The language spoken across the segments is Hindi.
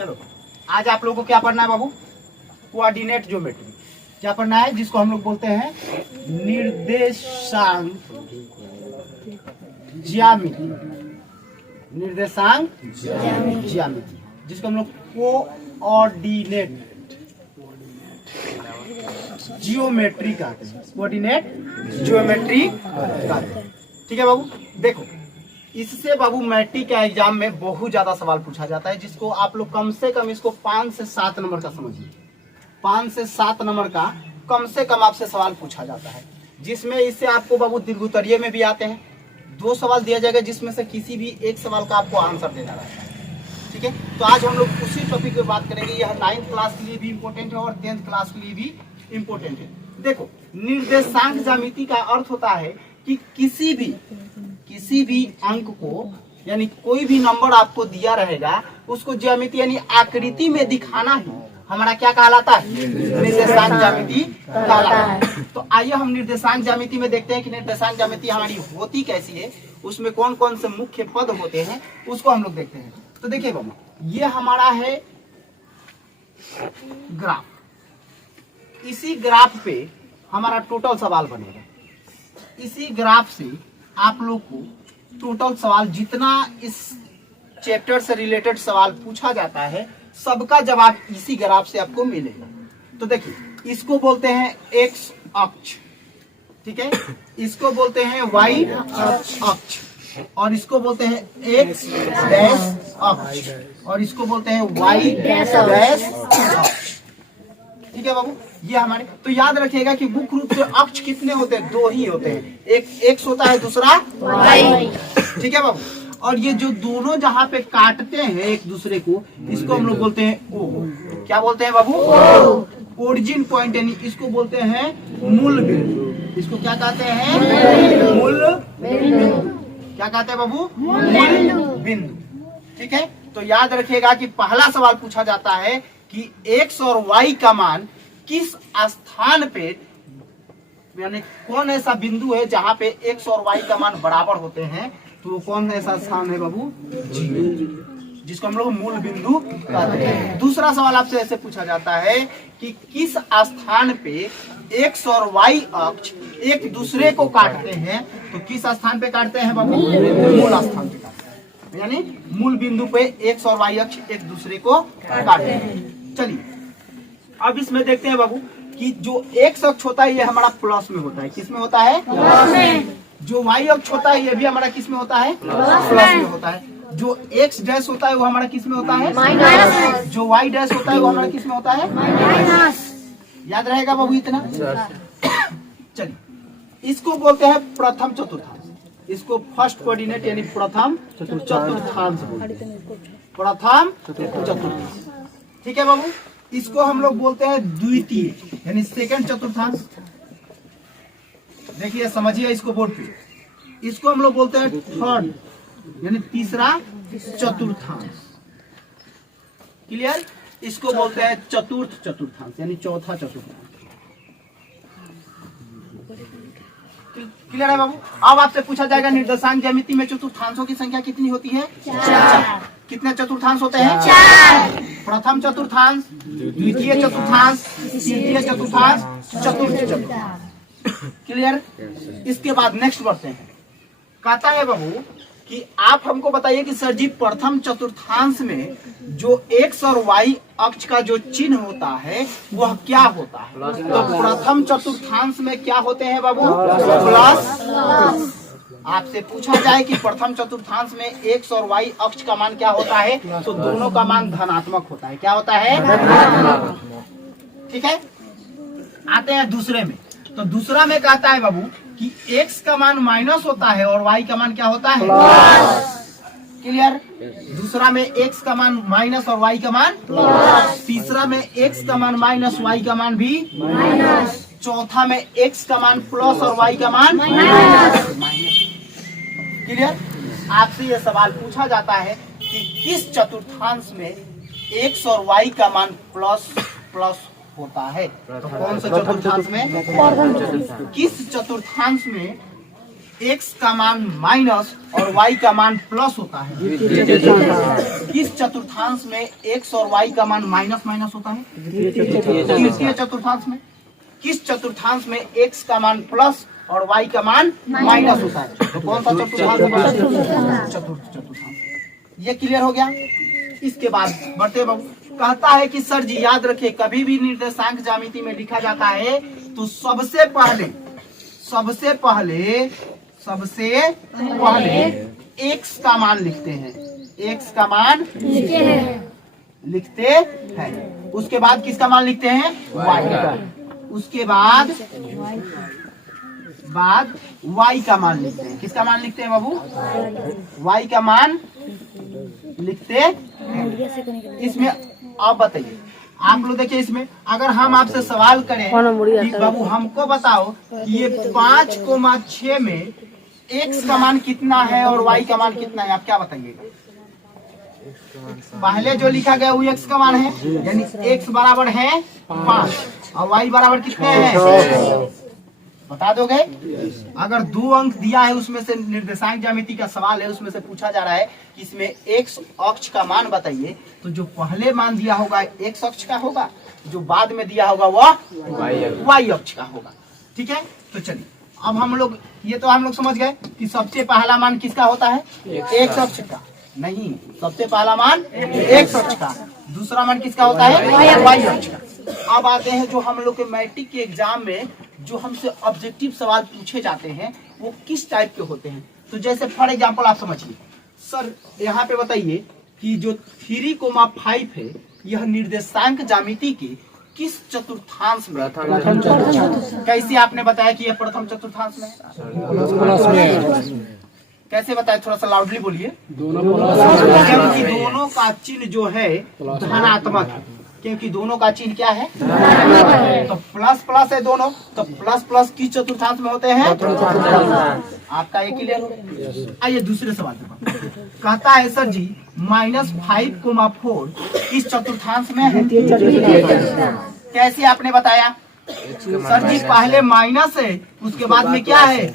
चलो आज आप लोगों को क्या पढ़ना है बाबू? Coordinate geometry. क्या पढ़ना है? जिसको हम लोग बोलते हैं निर्देशांक ज्यामिति। निर्देशांक ज्यामिति जिसको हम लोग कोऑर्डिनेट जियोमेट्री कहते हैं। कोऑर्डिनेट ज्योमेट्री कहते हैं। ठीक है बाबू। देखो इससे बाबू मैट्रिक के एग्जाम में बहुत ज्यादा सवाल पूछा जाता है, जिसको आप लोग कम से कम इसको 5 से 7 नंबर का समझिए। 5 से 7 नंबर का कम से कम आपसे सवाल पूछा जाता है, जिसमें इससे आपको बाबू दीर्घोत्तरीय में भी आते हैं। 2 सवाल दिया जाएगा जिसमें से किसी भी एक सवाल का आपको आंसर देना रहता है। ठीक है, तो आज हम लोग उसी टॉपिक पे बात करेंगे। यह 9th क्लास के लिए भी इम्पोर्टेंट है और 10th क्लास के लिए भी इम्पोर्टेंट है। देखो निर्देशांक ज्यामिति का अर्थ होता है कि किसी भी अंक को, यानी कोई भी नंबर आपको दिया रहेगा उसको ज्यामिति यानी आकृति में दिखाना ही हमारा क्या कहलाता है? निर्देशांक ज्यामिति कहलाता है। तो आइए हम निर्देशांक ज्यामिति में देखते हैं कि निर्देशांक ज्यामिति हमारी होती कैसी है, उसमें कौन कौन से मुख्य पद होते हैं, उसको हम लोग देखते हैं। तो देखिए बाबू, ये हमारा है ग्राफ। इसी ग्राफ पे हमारा टोटल सवाल बनेगा। इसी ग्राफ से आप लोग को टोटल सवाल, जितना इस चैप्टर से रिलेटेड सवाल पूछा जाता है, सबका जवाब इसी ग्राफ से आपको मिलेगा। तो देखिए इसको बोलते हैं एक्स अक्ष, ठीक है, इसको बोलते हैं वाई अक्ष, और इसको बोलते हैं एक्स डैश अक्ष, और इसको बोलते हैं वाई डैश अक्ष। ठीक है बाबू, ये हमारे, तो याद रखिएगा कि मुख्य रूप से अक्ष कितने होते हैं? 2 ही होते हैं, एक एक्स होता है, दूसरा वाई। ठीक है बाबू, और ये जो दोनों जहाँ पे काटते हैं एक दूसरे को, इसको हम लोग बोलते हैं ओ। क्या बोलते हैं बाबू? ओरिजिन पॉइंट, यानी इसको बोलते हैं मूल बिंदु। इसको क्या कहते हैं? मूल बिंदु। क्या कहते हैं बाबू? मूल बिंदु। ठीक है, तो याद रखिएगा कि पहला सवाल पूछा जाता है कि एक्स और वाई का मान किस स्थान पे, यानी कौन ऐसा बिंदु है जहाँ पे एक्स और वाई का मान बराबर होते हैं, तो वो कौन ऐसा स्थान है बाबू? जी, जिसको हम लोग मूल बिंदु कहते हैं। दूसरा सवाल आपसे ऐसे पूछा जाता है कि किस स्थान पे एक्स और वाई अक्ष एक दूसरे को काटते हैं, तो किस स्थान पे काटते हैं बाबू? मूल स्थान पे काटते हैं, यानी मूल बिंदु पे एक्स और वाई अक्ष एक दूसरे को काटते हैं। चलिए अब इसमें देखते हैं बाबू कि जो एक्स अक्ष होता है ये हमारा प्लस में होता है। किस में होता है? प्लस में। जो वाई अक्ष होता है ये भी हमारा किस में होता है? प्लस में होता है। जो एक्स डैश होता है वो हमारा किस में होता है? माइनस। जो वाई डैश होता है वो हमारा किस में होता है? माइनस। याद रहेगा बाबू इतना? चलिए इसको बोलते हैं प्रथम चतुर्थांश। इसको फर्स्ट कोऑर्डिनेट यानी प्रथम चतुर्थांश बोलते हैं। प्रथम चतुर्थांश। ठीक है बाबू, इसको हम लोग बोलते हैं द्वितीय यानी सेकंड चतुर्थांश। देखिए समझिए इसको बोर्ड पे, इसको हम लोग बोलते हैं थर्ड यानी तीसरा चतुर्थांश। क्लियर? इसको बोलते हैं चतुर्थ चतुर्थांश यानी चौथा चतुर्थांश। क्लियर है बाबू? अब आपसे पूछा जाएगा निर्देशांक ज्यामिति में चतुर्थांशों की संख्या कितनी होती है? 4। कितने चतुर्थांश होते हैं? 4। प्रथम चतुर्थांश, द्वितीय चतुर्थांश, तृतीय चतुर्थांश, चतुर्थ चतुर्थांश। क्लियर? इसके बाद नेक्स्ट बढ़ते हैं। कहता है बाबू कि आप हमको बताइए कि सर जी प्रथम चतुर्थांश में जो एक्स और वाई अक्ष का जो चिन्ह होता है वह क्या होता है? तो प्रथम चतुर्थांश में क्या होते हैं बाबू? प्लस। आपसे पूछा जाए कि प्रथम चतुर्थांश में एक्स और वाई अक्ष का मान क्या होता है, तो दोनों का मान धनात्मक होता है। क्या होता है? ठीक है, आते हैं दूसरे में। तो दूसरा में कहता है बाबू कि एक्स का मान माइनस होता है और वाई का मान क्या होता है? प्लस। क्लियर? दूसरा में एक्स का मान माइनस और वाई का मान प्लस। तीसरा में एक्स का मान माइनस, वाई का मान भी माइनस। चौथा में एक्स का मान प्लस और वाई का मान माइनस। क्लियर? आपसे यह सवाल पूछा जाता है कि किस चतुर्थांश में एक्स और वाई का मान प्लस प्लस होता है? तो कौन से चतुर्थांश में? किस चतुर्थांश में x का मान माइनस और y का मान प्लस होता है। किस चतुर्थांश में x और y का मान माइनस माइनस होता है? तृतीय चतुर्थांश में। किस चतुर्थांश में x का मान प्लस और y का मान माइनस होता है? तो कौन सा चतुर्थांश है? चतुर्थ चतुर्थांश। ये क्लियर हो गया। इसके बाद बढ़ते बाबू, कहता है कि सर जी याद रखिए, कभी भी निर्देशांक ज्यामिति में लिखा जाता है तो सबसे पहले x का मान लिखते हैं। x का मान लिखते हैं। उसके बाद किसका मान लिखते हैं? y का। उसके बाद y का मान लिखते हैं। किसका मान लिखते हैं बाबू? y का मान लिखते हैं। इसमें आप बताइए, आप लोग देखिए, इसमें अगर हम आपसे सवाल करें कि बाबू हमको बताओ कि ये 5,6 में x का मान कितना है और y का मान कितना है, आप क्या बताइएगा? पहले जो लिखा गया वो x का मान है, यानी x बराबर है 5 और y बराबर कितने हैं? बता दोगे? अगर 2 अंक दिया है, उसमें से निर्देशांक ज्यामिति का सवाल है, उसमें से पूछा जा रहा है कि इसमें x अक्ष का मान बताइए, तो जो पहले मान दिया होगा x अक्ष का होगा, जो बाद में दिया होगा वह y अक्ष का होगा। ठीक है, तो चलिए अब हम लोग समझ गए कि सबसे पहला मान किसका होता है? x अक्ष का। नहीं, सबसे पहला मान x अक्ष का, दूसरा मान किसका होता है? y अक्ष का। अब आते हैं जो हम लोग के मैट्रिक के एग्जाम में जो हमसे ऑब्जेक्टिव सवाल पूछे जाते हैं वो किस टाइप के होते हैं। तो जैसे फॉर एग्जांपल आप समझिए, सर यहाँ पे बताइए कि जो 3,5 है यह निर्देशांक ज्यामिति के किस चतुर्थांश में? कैसे आपने बताया कि यह प्रथम चतुर्थांश में? कैसे बताया? थोड़ा सा लाउडली बोलिए। क्योंकि दोनों का चिन्ह जो है धनात्मक है। क्योंकि दोनों का चिन्ह क्या है? तो प्लस प्लस है दोनों, तो प्लस प्लस किस चतुर्थांश में होते हैं? आपका ये क्लियर हो? आइए दूसरे सवाल पे। कहता है सर जी -5,4 किस चतुर्थांश में है? कैसे आपने बताया? सर जी पहले माइनस है, उसके बाद में क्या है?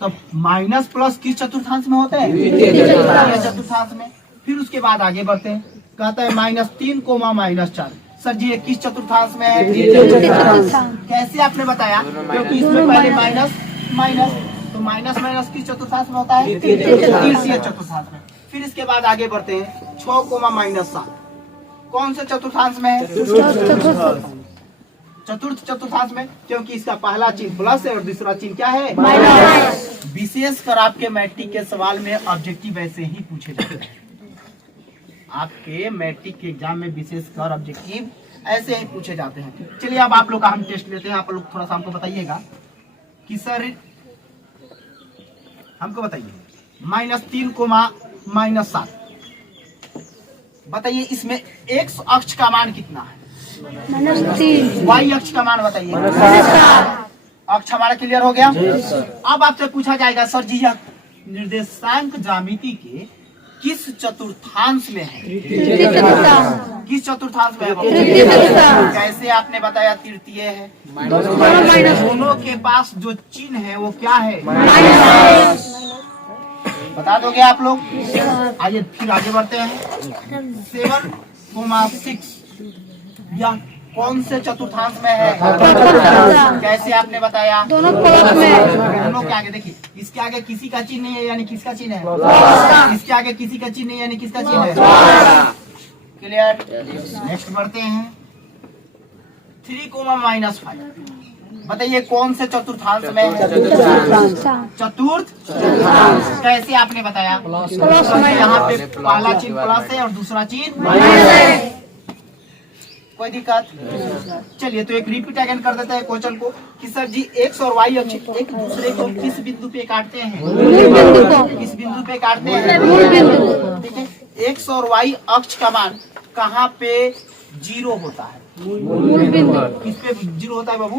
तो माइनस प्लस किस चतुर्थांश में होते हैं? तृतीय चतुर्थांश में। फिर उसके बाद आगे बढ़ते हैं, कहता है -3, -4। सर जी ये किस चतुर्थांश में है? कैसे आपने बताया? क्योंकि इसमें पहले माइनस माइनस, तो माइनस माइनस किस चतुर्थांश में होता है? तृतीय चतुर्थांश में। फिर इसके बाद आगे बढ़ते हैं, 6, -7 कौन से चतुर्थांश में है? चतुर्थ चतुर्थांश में, क्योंकि इसका पहला चिन्ह प्लस है और दूसरा चिन्ह क्या है? माइनस। विशेषकर आपके मैट्रिक के सवाल में ऑब्जेक्टिव ऐसे ही पूछे जाते हैं। आपके मैट्रिक के एग्जाम में विशेषकर ऑब्जेक्टिव ऐसे ही पूछे जाते हैं। चलिए अब आप लोग का हम टेस्ट लेते हैं। आप लोग थोड़ा सा हमको बताइएगा कि सर हमको बताइए -3, -7 बताइए, इसमें x अक्ष का मान कितना है? -3। y अक्ष का मान बताइए। अक्ष हमारा क्लियर हो गया। अब आपसे पूछा जाएगा सर जी यह निर्देशांक ज्यामिति के किस चतुर्थांश में है? किस चतुर्थांश में है? कैसे आपने बताया? तृतीय है। दोनों के पास जो चिन्ह है वो क्या है? बता दोगे आप लोग? आइए फिर आगे बढ़ते हैं। 7,6 यह कौन से चतुर्थांश में है? कैसे आपने बताया? दोनों के आगे देखिए, इसके आगे किसी का चिन्ह नहीं है, यानी किसका चिन्ह है? इसके आगे किसी का चिन्ह नहीं, यानी किसका चिन्ह है? क्लियर। नेक्स्ट बढ़ते हैं, 3, -5 बताइए कौन से चतुर्थांश में है? चतुर्थ। कैसे आपने बताया? यहाँ पे पहला चिन्ह प्लस है और दूसरा चिन्ह माइनस है। कोई दिक्कत? चलिए तो एक रिपीट अगेन कर देते हैं क्वेश्चन को कि सर जी x और y अक्ष एक दूसरे को किस बिंदु पे काटते हैं? किस बिंदु पे काटते हैं? ठीक है, x और y अक्ष का मान कहाँ पे 0 होता है? किस पे 0 होता है बाबू?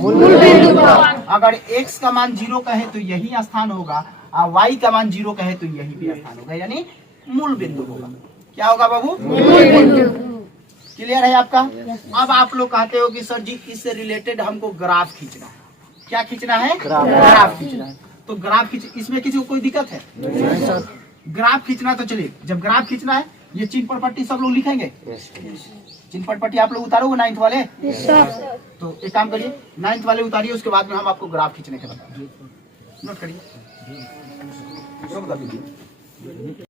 अगर x का मान 0 कहे तो यही स्थान होगा और y का मान 0 कहे तो यही भी स्थान होगा, यानी मूल बिंदु होगा। क्या होगा बाबू? मूल बिंदु। क्लियर है आपका? अब आप लोग कहते हो कि सर जी इससे रिलेटेड हमको ग्राफ खींचना है। क्या खींचना है? ग्राफ खींचना है। तो ग्राफ खींच, इसमें किसी को कोई दिक्कत है? नहीं सर। ग्राफ खींचना तो चलिए, जब ग्राफ खींचना है ये चिन्ह पर पट्टी सब लोग लिखेंगे। चिन्ह पर पट्टी आप लोग उतारोगे 9th वाले? तो एक काम करिए 9th वाले उतारिए, उसके बाद में हम आपको ग्राफ खींचने के बताएंगे। नोट करिए।